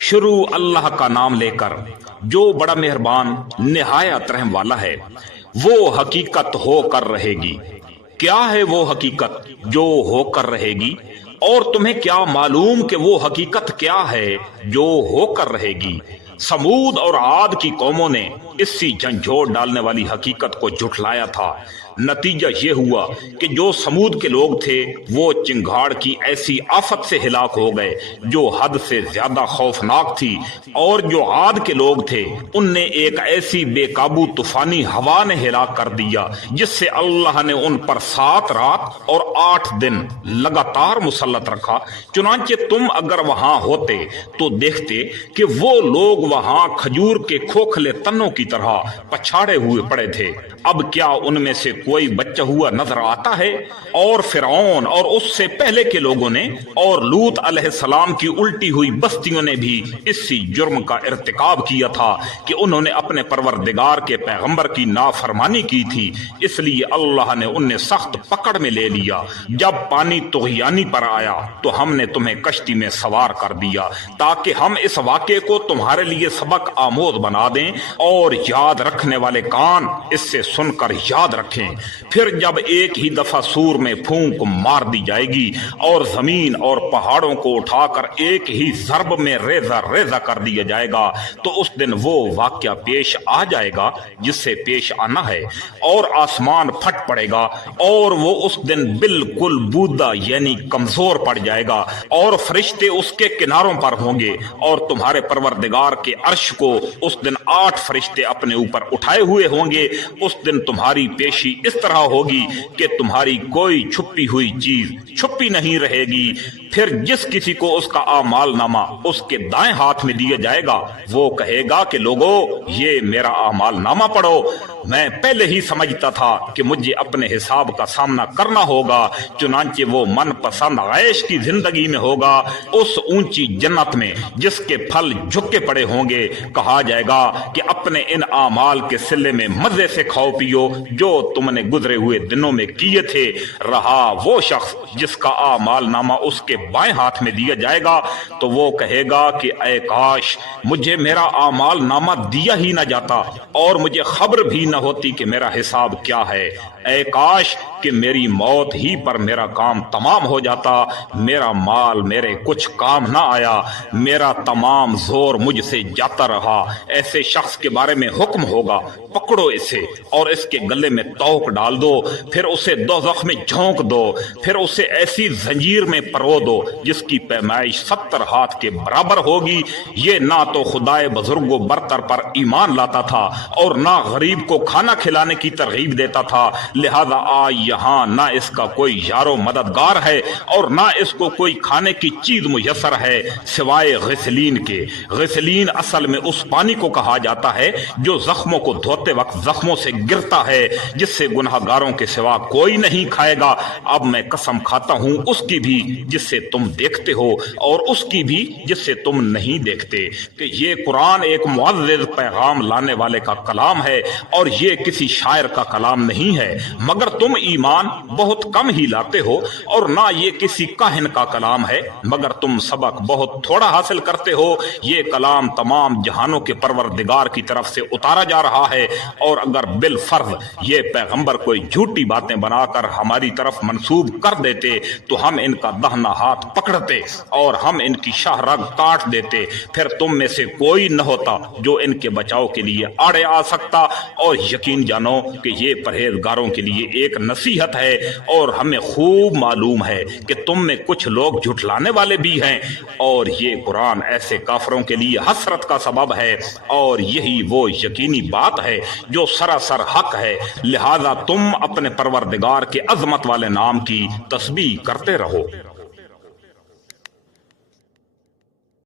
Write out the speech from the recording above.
شروع اللہ کا نام لے کر جو بڑا مہربان نہایت رحم والا ہے۔ وہ حقیقت ہو کر رہے گی۔ کیا ہے وہ حقیقت جو ہو کر رہے گی؟ اور تمہیں کیا معلوم کہ وہ حقیقت کیا ہے جو ہو کر رہے گی؟ سمود اور عاد کی قوموں نے اسی جھنجھوڑ ڈالنے والی حقیقت کو جھٹلایا تھا۔ نتیجہ یہ ہوا کہ جو سمود کے لوگ تھے وہ چنگھاڑ کی ایسی آفت سے ہلاک ہو گئے جو حد سے زیادہ خوفناک تھی، اور جو عاد کے لوگ تھے ان نے ایک ایسی بے قابو طوفانی ہوا نے ہلاک کر دیا جس سے اللہ نے ان پر 7 رات اور 8 دن لگاتار مسلط رکھا۔ چنانچہ تم اگر وہاں ہوتے تو دیکھتے کہ وہ لوگ وہاں کھجور کے کھوکھلے تنوں کی طرح پچھاڑے ہوئے پڑے تھے۔ اب کیا ان میں سے کوئی بچہ ہوا نظر آتا ہے؟ اور فرعون اور اس سے پہلے کے لوگوں نے اور لوط علیہ السلام کی الٹی ہوئی بستیوں نے بھی اسی جرم کا ارتکاب کیا تھا کہ انہوں نے اپنے پروردگار کے پیغمبر کی نافرمانی کی تھی۔ اس لیے اللہ نے انہیں سخت پکڑ میں لے لیا۔ جب پانی طغیانی پر آیا تو ہم نے تمہیں کشتی میں سوار کر دیا تاکہ ہم اس واقعے کو تمہارے لیے سبق آموز بنا دیں اور یاد رکھنے والے کان اس سے سن کر یاد رکھیں۔ پھر جب ایک ہی دفعہ سور میں پھونک مار دی جائے گی اور زمین اور پہاڑوں کو اٹھا کر ایک ہی ضرب میں ریزہ ریزہ کر دیا جائے گا تو اس دن وہ واقعہ پیش آ جائے گا جس سے پیش آنا ہے، اور آسمان پھٹ پڑے گا اور وہ اس دن بالکل بودا یعنی کمزور پڑ جائے گا، اور فرشتے اس کے کناروں پر ہوں گے، اور تمہارے پروردگار کے عرش کو اس دن 8 فرشتے اپنے اوپر اٹھائے ہوئے ہوں گے۔ اس دن تمہاری پیشی اس طرح ہوگی کہ تمہاری کوئی چھپی ہوئی چیز چھپی نہیں رہے گی۔ پھر جس کسی کو اس کا اعمال نامہ اس کے دائیں ہاتھ میں دیا جائے گا وہ کہے گا کہ لوگو یہ میرا اعمال نامہ پڑھو، میں پہلے ہی سمجھتا تھا کہ مجھے اپنے حساب کا سامنا کرنا ہوگا۔ چنانچہ وہ من پسند عیش کی زندگی میں ہوگا، اس اونچی جنت میں جس کے پھل جھکے پڑے ہوں گے۔ کہا جائے گا کہ اپنے ان اعمال کے صلے میں مزے سے کھاؤ پیو جو تم نے گزرے ہوئے دنوں میں کیے تھے۔ رہا وہ شخص جس کا اعمال نامہ اس کے بائیں ہاتھ میں دیا جائے گا تو وہ کہے گا کہ اے کاش مجھے میرا اعمال نامہ دیا ہی نہ جاتا اور مجھے خبر بھی نہ ہوتی کہ میرا حساب کیا ہے۔ اے کاش کہ میری موت ہی پر میرا کام تمام ہو جاتا، میرا مال میرے کچھ کام نہ آیا، میرا تمام زور مجھ سے جاتا رہا۔ ایسے شخص کے بارے میں حکم ہوگا پکڑو اسے اور اس کے گلے میں توق ڈال دو، پھر اسے دوزخ میں جھونک دو، پھر اسے ایسی زنجیر میں پرو دو جس کی پیمائش 70 ہاتھ کے برابر ہوگی۔ یہ نہ تو خدائے بزرگ و برتر پر ایمان لاتا تھا اور نہ غریب کو کھانا کھلانے کی ترغیب دیتا تھا، لہذا یہاں نہ اس کا کوئی یار و مددگار ہے اور نہ اس کو کوئی کھانے کی چیز میسر ہے سوائے غسلین کے۔ غسلین اصل میں اس پانی کو کہا جاتا ہے جو زخموں کو دھوتے وقت زخموں سے گرتا ہے، جس سے گناہ گاروں کے سوا کوئی نہیں کھائے گا۔ اب میں قسم کھاتا ہوں اس کی بھی جس سے تم دیکھتے ہو اور اس کی بھی جس سے تم نہیں دیکھتے، کہ یہ قرآن ایک معزز پیغام لانے والے کا کلام ہے اور یہ کسی شاعر کا کلام نہیں ہے، مگر تم ایمان بہت کم ہی لاتے ہو، اور نہ یہ کسی کاہن کا کلام ہے مگر تم سبق بہت تھوڑا حاصل کرتے ہو۔ یہ کلام تمام جہانوں کے پروردگار کی طرف سے اتارا جا رہا ہے، اور اگر بالفرض یہ پیغمبر کوئی جھوٹی باتیں بنا کر ہماری طرف منسوب کر دیتے تو ہم ان کا دہنا ہاتھ پکڑتے اور ہم ان کی شاہ رگ کاٹ دیتے، پھر تم میں سے کوئی نہ ہوتا جو ان کے بچاؤ کے لیے آڑے آ سکتا۔ اور یقین جانو کہ یہ پرہیزگاروں کے لیے ایک نصیحت ہے، اور ہمیں خوب معلوم ہے کہ تم میں کچھ لوگ جھٹلانے والے بھی ہیں، اور یہ قرآن ایسے کافروں کے لیے حسرت کا سبب ہے، اور یہی وہ یقینی بات ہے جو سراسر حق ہے۔ لہذا تم اپنے پروردگار کے عظمت والے نام کی تسبیح کرتے رہو۔